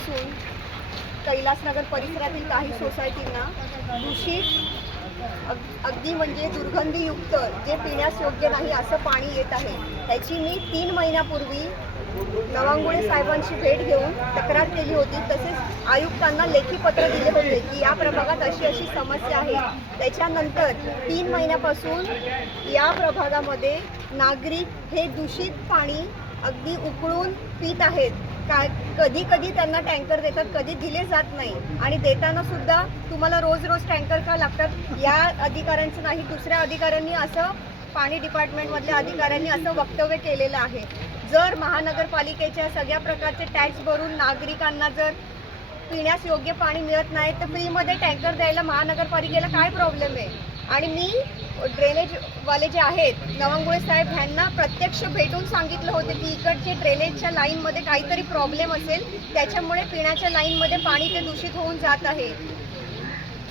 महिन्यापासून कैलासनगर परिसरातील काही सोसायटींना दूषित अगदी म्हणजे दुर्गंधीयुक्त जे पिण्यास योग्य नाही असं पाणी येत आहे। त्याची मी 3 महिन्यापूर्वी नवांगुळे साहेबांची भेट घेऊन तक्रार केली होती। तसेच आयुक्तांना लेखी पत्र दिले होते की या प्रभागात अशी अशी समस्या आहे। त्याच्यानंतर 3 महिन्यापासून या प्रभागामध्ये नागरिक हे दूषित पाणी अगदी उकळून पित आहेत। कधी कधी त्यांना टँकर देतात, कधी दिले जात नाही आणि देताना सुद्धा तुम्हाला रोज रोज टँकर का लागतात, या अधिकाऱ्यांचं नाही दुसऱ्या अधिकाऱ्यांनी असं पाणी डिपार्टमेंटमधल्या अधिकाऱ्यांनी असं वक्तव्य केलेलं आहे। जर महानगरपालिकेच्या सगळ्या प्रकारचे टॅक्स भरून नागरिकांना जर पिण्यास योग्य पाणी मिळत नाही तर फ्रीमध्ये टँकर द्यायला महानगरपालिकेला काय प्रॉब्लेम आहे? आणि मी ड्रेनेजवाले जे आहेत नवांगुळे साहेब ह्यांना प्रत्यक्ष भेटून सांगितलं होतं की इकडचे ड्रेनेजच्या लाईनमध्ये काहीतरी प्रॉब्लेम असेल, त्याच्यामुळे पिण्याच्या लाईनमध्ये पाणी ते दूषित होऊन जात आहे।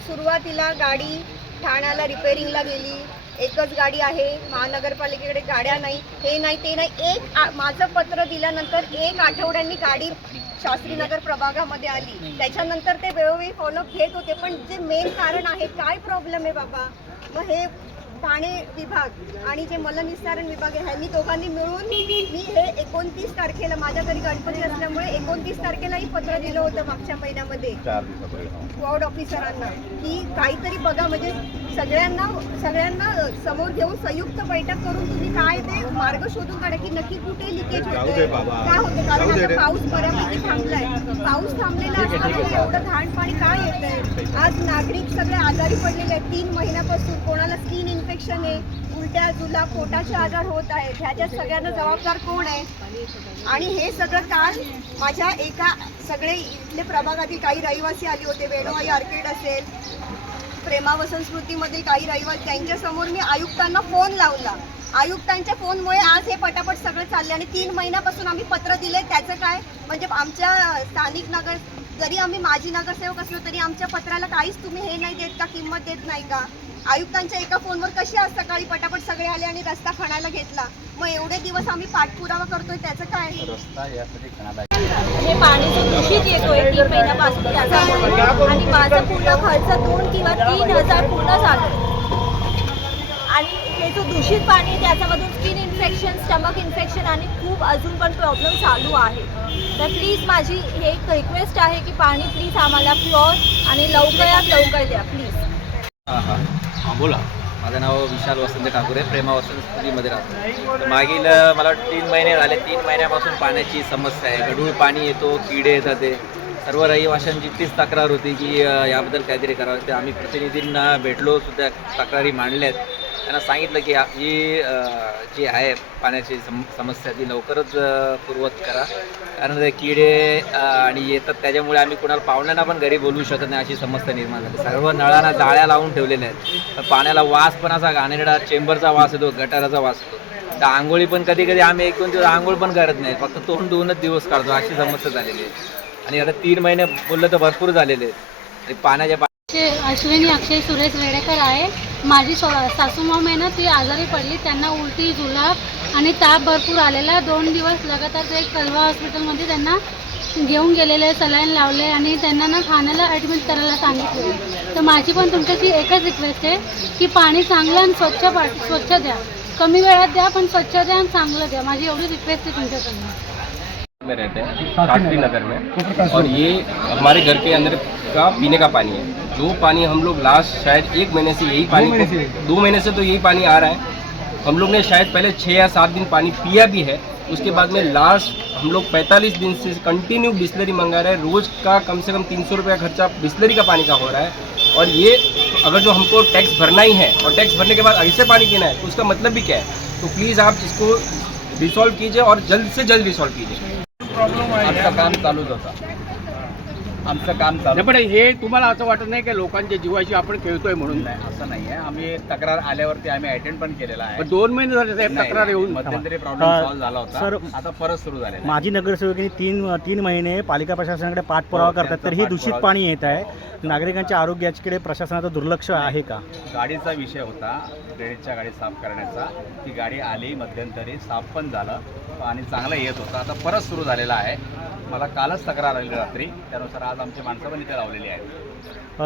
सुरुवातीला गाडी ठाण्याला रिपेअरिंगला गेली, एकच गाडी आहे, महानगरपालिकेकडे गाड्या नाही, हे नाही ते नाही। माझं पत्र दिल्यानंतर 1 आठवड्यांनी गाडी शास्त्रीनगर प्रभागामध्ये आली। त्याच्यानंतर ते वेळोवेळी फॉलोअप घेत होते, पण जे मेन कारण आहे काय प्रॉब्लेम आहे बाबा, मग हे पाणी विभाग आणि जे मलनिस्सारण विभाग आहे ह्यांनी दोघांनी मिळून मी हे 29 तारखेला माझ्या घरी गणपती असल्यामुळे 29 तारखेलाही पत्र दिलं होतं मागच्या महिन्यामध्ये वॉर्ड ऑफिसरांना की काहीतरी बघा, म्हणजे सगळ्यांना समोर घेऊन संयुक्त बैठक करून तुम्ही काय ते मार्ग शोधून काढा की नक्की कुठे लिकेज होते काय होते। कारण आता पाऊस बऱ्यापैकी थांबलाय, पाऊस थांबलेला असताना एवढं घाण पाणी काय येतंय? आज नागरिक सगळे आजारी पडलेले आहेत। 3 महिन्यापासून कोणाला स्किन इन्फेक्शन आहे, उलट्या जुलाब पोटाचे आजार होत आहेत, ह्याच्यात सगळ्यांना जबाबदार कोण आहे? आणि हे सगळं काल माझ्या एका सगळे इथले प्रभागातील काही रहिवासी आले होते, वेणूबाई आर्केड असेल, प्रेमा वसंत स्मृतीमधील काही रहिवासी, त्यांच्यासमोर मी आयुक्तांना फोन लावला। आयुक्तांच्या फोनमुळे आज हे पटापट सगळं चालले आणि 3 महिन्यापासून आम्ही पत्र दिले। त्याचं काय म्हणजे आमच्या स्थानिक नगर जरी आम्ही माजी नगरसेवक असलो तरी आमच्या पत्राला काहीच तुम्ही हे नाही देत का, किंमत देत नाही का? आयुक्तांच्या एका फोनवर कशी आज सकाळी पटापट सगळे आले आणि रस्ता खणायला घेतला, मग एवढे दिवस आम्ही पाठपुरावा करतोय त्याचं काय? हे पाणी जो दूषित येतोय 3 महिन्यापासून त्याच्यामुळे, आणि माझा पूर्ण खर्च 2 किंवा 3,000 पूर्ण झालं। आणि हे जो दूषित पाणी आहे त्याच्यामधून स्किन इन्फेक्शन, स्टमक इन्फेक्शन आणि खूप अजून पण प्रॉब्लेम चालू आहे। तर प्लीज माझी हे एक रिक्वेस्ट आहे की पाणी प्लीज आम्हाला प्युअर आणि लवकरात लवकर द्या प्लीज। हां बोला। माझं नाव विशाल वसंत ठाकूर आहे, प्रेमा वसंत स्मृतीमध्ये राहतो। तर मागील मला 3 महिने झाले, 3 महिन्यापासून पाण्याची समस्या आहे। गढूळ पाणी येतो, किडे येतात, ते सर्व रहिवाशांची तीच तक्रार होती की याबद्दल काहीतरी करावं। ते आम्ही प्रतिनिधींना भेटलो सुद्धा, तक्रारी मांडल्यात, त्यांना सांगितलं की ही जी आहे पाण्याची समस्या ती लवकरच पूर्वत करा, कारण ते किडे आणि येतात त्याच्यामुळे आम्ही कुणाला पाहुण्यांना पण घरी बोलवू शकत नाही, अशी समस्या निर्माण झाली। सर्व नळांना जाळ्या लावून ठेवलेल्या आहेत, तर पाण्याला वास पण असा घाणेरडा चेंबरचा वास येतो, गटाराचा वास येतो। तर आंघोळी पण कधी कधी आम्ही 1-2 दिवस आंघोळ पण करत नाही, फक्त तोंड धुवूनच दिवस काढतो, अशी समस्या झालेली आहे। आणि आता 3 महिने बोललं तर भरपूर झालेले आहेत पाण्याच्या। अश्विनी अक्षय सुरेश वेडेकर आहे। माझी सासू मॉम आहे ना, ती आजारी पडली, त्यांना उलटी जुलाब आणि ताप भरपूर आलेला। 2 दिवस लगातार ते कलवा हॉस्पिटलमध्ये त्यांना घेऊन गेलेले, सलाईन लावले आणि त्यांना ना ठाण्याला ॲडमिट करायला सांगितले। तर माझी पण तुमच्याशी एकच रिक्वेस्ट आहे की पाणी चांगलं आणि स्वच्छ द्या, कमी वेळात द्या पण स्वच्छ द्या आणि चांगलं द्या, माझी एवढी रिक्वेस्ट आहे तुमच्याकडनं। में रहते हैं शास्त्री नगर में, और ये हमारे घर के अंदर का पीने का पानी है। जो पानी हम लोग लास्ट शायद 1 महीने से यही पानी 2 महीने से तो यही पानी आ रहा है। हम लोग ने शायद पहले 6 या 7 दिन पानी पिया भी है, उसके बाद में लास्ट हम लोग 45 दिन से कंटिन्यू बिस्लरी मंगा रहे हैं। रोज़ का कम से कम 300 रुपये खर्चा बिस्लरी का पानी का हो रहा है। और ये अगर जो हमको टैक्स भरना ही है और टैक्स भरने के बाद ऐसे पानी पीना है तो उसका मतलब भी क्या है? तो प्लीज़ आप इसको रिसॉल्व कीजिए और जल्द से जल्द रिसॉल्व कीजिए। आजचं काम चालूच होता, आमचं काम चालू नाही, पण हे तुम्हाला असं वाटत नाही की लोकांच्या जीवाशी आपण खेळतोय म्हणून? नाही, असं नाही आहे. आम्ही तक्रार आल्यावरती आम्ही अटेंड पण केलेला आहे. पण 2 महिने झाले साहेब नाही, तक्रार येऊन. मध्यंतरी प्रॉब्लेम सॉल्व्ह झाला सर, होता. आता परत सुरू झालेला आहे. माजी नगरसेवकांनी तीन महिने पालिका प्रशासनाकडे पाठपुरावा करतात, तर ही दूषित पाणी येत आहे. नागरिकांच्या आरोग्याकडे प्रशासनाचं दुर्लक्ष आहे का? गाडीचा विषय होता, ड्रेनेजच्या गाडी साफ करण्याचा. ती गाडी आली, मध्यंतरी साफ पण झालं, पाणी चांगलं येत होतं. आता परत सुरू झालेला आहे. मला कालच तक्रार आलेली रात्री, त्यानुसार आज आमची माणसं पण इथे लावलेली आहेत.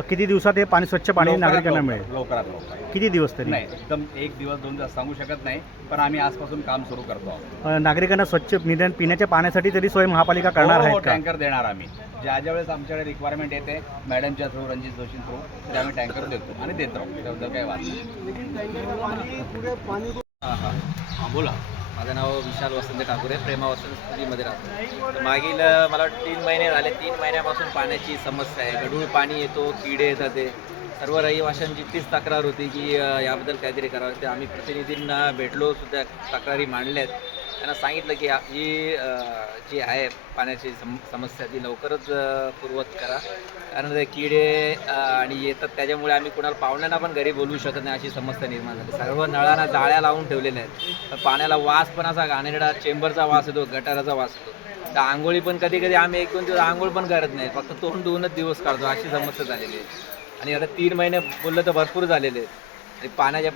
किती दिवसात हे पाणी स्वच्छ पाणी नागरिकांना मिळेल? लवकरात लवकर. किती दिवस तरी? नाही, एकदम 1 दिवस 2 दिवस सांगू शकत नाही, पण आम्ही आजपासून काम सुरू करतो आहोत. नागरिकांना स्वच्छ निदान पिण्याच्या पाण्यासाठी तरी सोय महापालिका करणार हो, आहे का? टँकर देणार आम्ही. ज्या वेळेस आमच्याकडे रिक्वायरमेंट येते मॅडमच्या थ्रू, रणजित जोशी थ्रू, तर आम्ही टँकर देतो आणि देत राहू. त्याबद्दल काही वाद नाही. हां बोला. माझं नाव विशाल वसंत ठाकूरे, प्रेमा वसंत स्थितीमध्ये राहतो. तर मागील मला 3 महिने झाले. 3 महिन्यापासून पाण्याची समस्या आहे. गढूळ पाणी येतो, किडे येतात. ते सर्व रहिवाशांची तीच तक्रार होती की याबद्दल काहीतरी करावं. ते आम्ही प्रतिनिधींना भेटलो सुद्धा, तक्रारी मांडल्यात. त्यांना सांगितलं की ही जी आहे पाण्याची समस्या ती लवकरच पूर्वत करा, कारण ते किडे आणि येतात त्याच्यामुळे आम्ही कुणाला पाहुण्यांना पण घरी बोलवू शकत नाही, अशी समस्या निर्माण झाली. सर्व नळांना जाळ्या लावून ठेवलेल्या आहेत. तर पाण्याला वास पण असा घाणेरडा चेंबरचा वास येतो, गटाराचा वास येतो. तर आंघोळी पण कधी कधी आम्ही 1-2 दिवस आंघोळ पण करत नाही, फक्त तोंड धुवूनच दिवस काढतो, अशी समस्या झालेली आहे. आणि आता 3 महिने बोललं तर भरपूर झालेले आहेत. आणि पाण्याच्या